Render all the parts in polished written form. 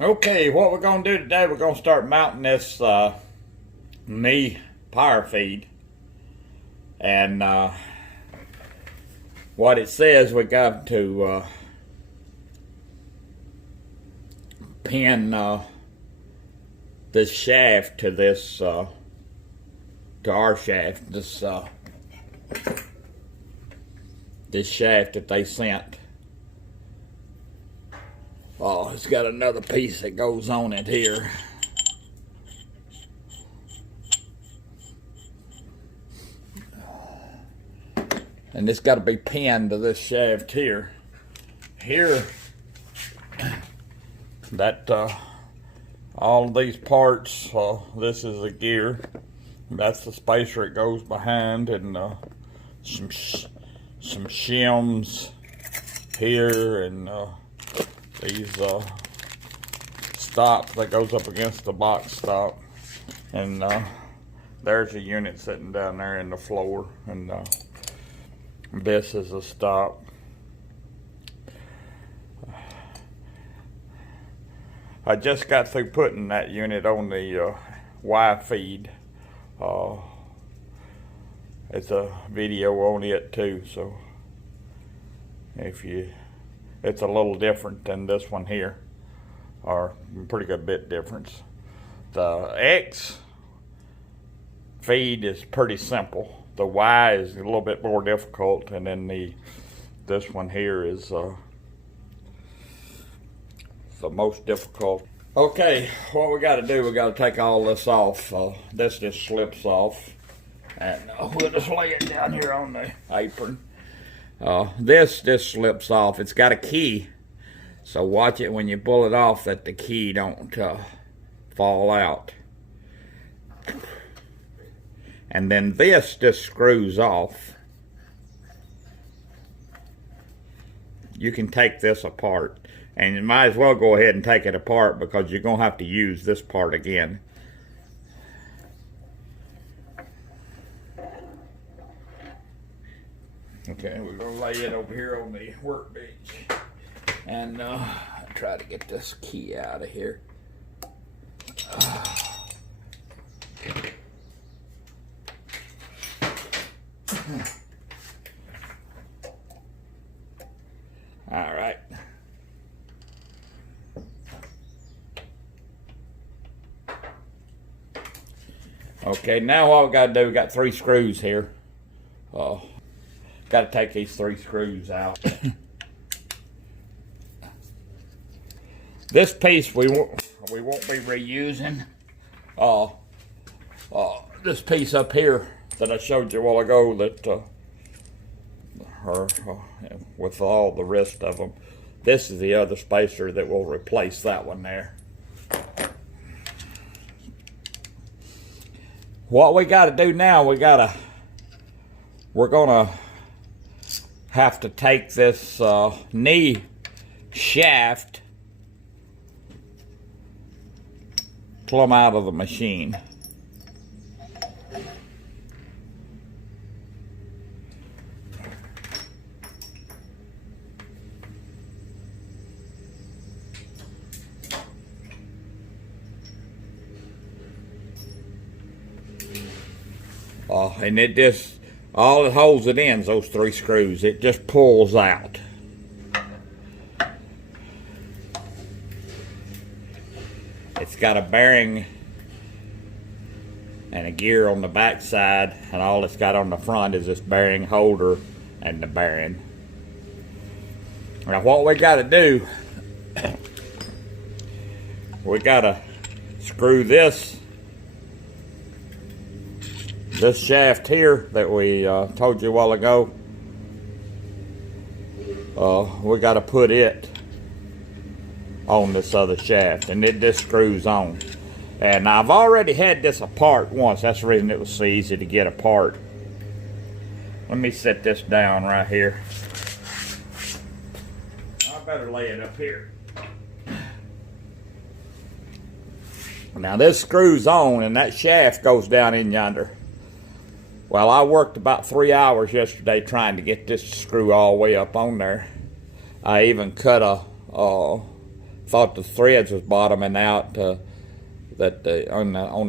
Okay, what we're going to do today, we're going to start mounting this knee power feed. And what it says, we got to pin this shaft to this, to our shaft, this shaft that they sent. Oh, it's got another piece that goes on it here. And it's got to be pinned to this shaft here. Here, that all of these parts, this is the gear. That's the spacer it goes behind, and some shims here, and these stops that goes up against the box stop, and there's a unit sitting down there in the floor, and this is a stop. I just got through putting that unit on the Y feed. It's a video on it too, so it's a little different than this one here, or a pretty good bit difference. The X feed is pretty simple. The Y is a little bit more difficult, and then this one here is the most difficult. Okay, what we got to do, we got to take all this off. This just slips off, and we'll just lay it down here on the apron. This just slips off. It's got a key, so watch it when you pull it off that the key don't fall out. And then this just screws off. You can take this apart, and you might as well go ahead and take it apart because you're going to have to use this part again. Okay, we're going to lay it over here on the workbench, and try to get this key out of here. All right. Okay, now what we got to do, we got 3 screws here. Got to take these 3 screws out. This piece we won't be reusing. This piece up here that I showed you a while ago, that with all the rest of them, this is the other spacer that will replace that one there. What we got to do now, we're gonna have to take this knee shaft plumb out of the machine. And it just, all it holds it in is those 3 screws. It just pulls out. It's got a bearing and a gear on the back side, and all it's got on the front is this bearing holder and the bearing. Now what we got to do, we got to screw this shaft here that we told you a while ago. We got to put it on this other shaft, and it just screws on. And I've already had this apart once. That's the reason it was so easy to get apart. Let me set this down right here. I better lay it up here. Now this screws on, and that shaft goes down in yonder. Well, I worked about 3 hours yesterday trying to get this to screw all the way up on there. I even cut a thought the threads was bottoming out. On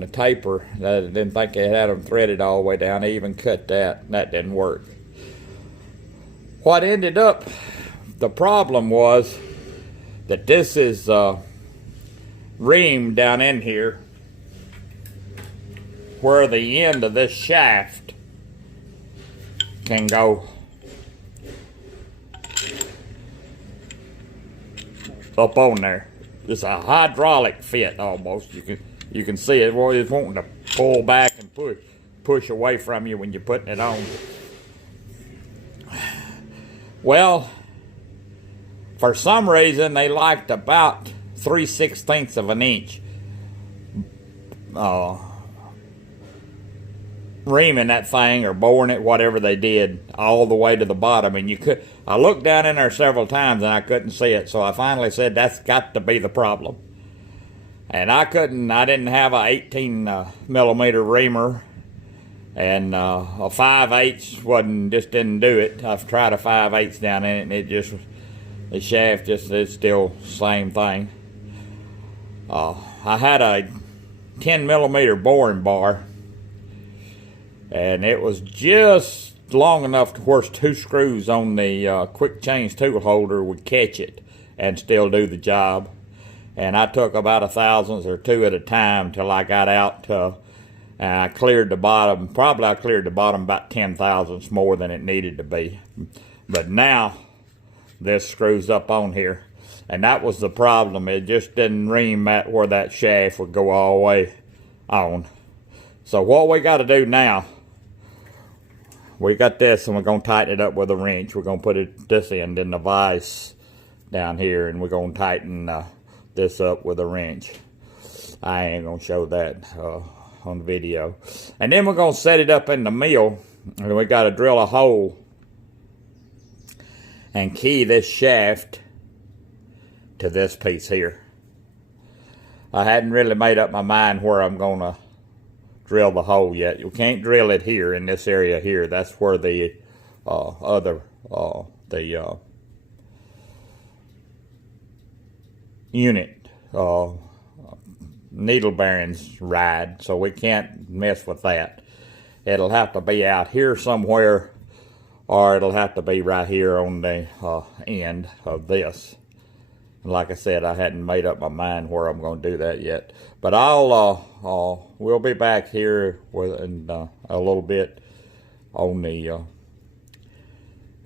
the taper, I didn't think they had them threaded all the way down. I even cut that, and that didn't work. What ended up, the problem was that this is ream down in here where the end of this shaft can go up on there. It's a hydraulic fit almost. You can see it. Well, it's wanting to pull back and push away from you when you're putting it on. Well, for some reason they liked about 3/16 of an inch reaming that thing or boring it, whatever they did, all the way to the bottom. And I looked down in there several times and I couldn't see it, so I finally said that's got to be the problem. And I didn't have a 18 millimeter reamer, and a 5/8 just didn't do it. I've tried a 5/8 down in it, and the shaft is still the same thing. I had a 10 millimeter boring bar, and it was just long enough to where 2 screws on the quick change tool holder would catch it and still do the job. And I took about 1/1000 or 2 at a time till I got out to, I cleared the bottom. Probably I cleared the bottom about 10/1000 more than it needed to be. But now this screws up on here, and that was the problem. It just didn't ream at where that shaft would go all the way on. So what we got to do now, we got this, and we're going to tighten it up with a wrench. We're going to put this end in the vise down here, and we're going to tighten this up with a wrench. I ain't going to show that on the video. And then we're going to set it up in the mill, and we got to drill a hole and key this shaft to this piece here. I hadn't really made up my mind where I'm going to drill the hole yet. You can't drill it here in this area here. That's where the unit needle bearings ride, so we can't mess with that. It'll have to be out here somewhere, or it'll have to be right here on the end of this. And like I said, I hadn't made up my mind where I'm going to do that yet. But we'll be back here in a little bit on the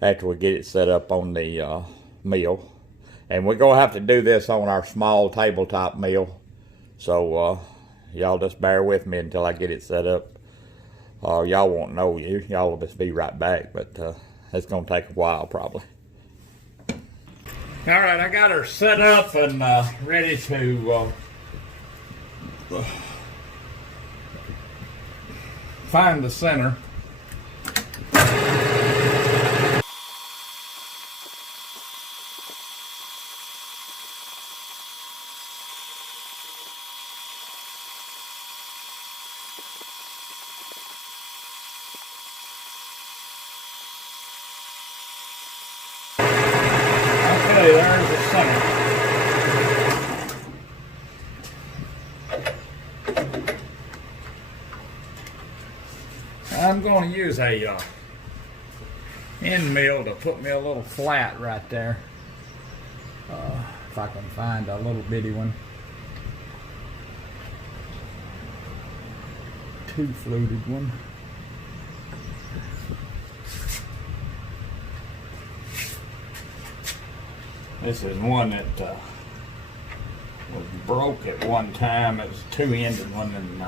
after we get it set up on the mill. And we're going to have to do this on our small tabletop mill. So y'all just bear with me until I get it set up. Y'all won't know. Y'all will just be right back, but it's going to take a while probably. All right, I got her set up and ready to find the center. Okay, there's the center. I'm going to use a end mill to put me a little flat right there. If I can find a little bitty one. 2-fluted one. This is one that was broke at one time. It was a 2-ended one, and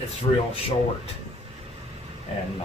it's real short. And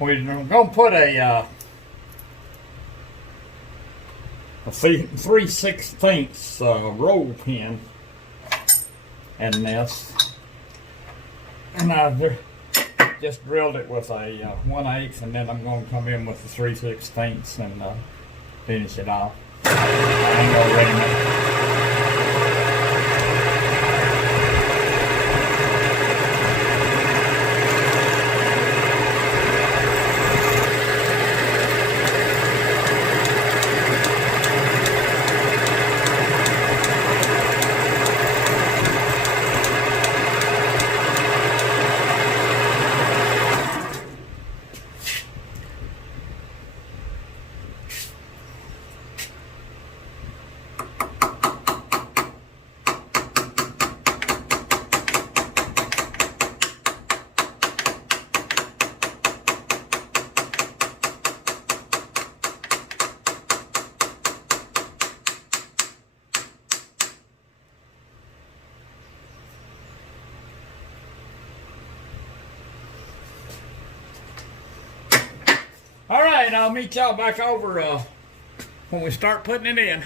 We're gonna put a 3/16 roll pin in this, and I just drilled it with a 1/8, and then I'm going to come in with the 3/16 and finish it off. I ain't gonna rim it. All right, I'll meet y'all back over when we start putting it in.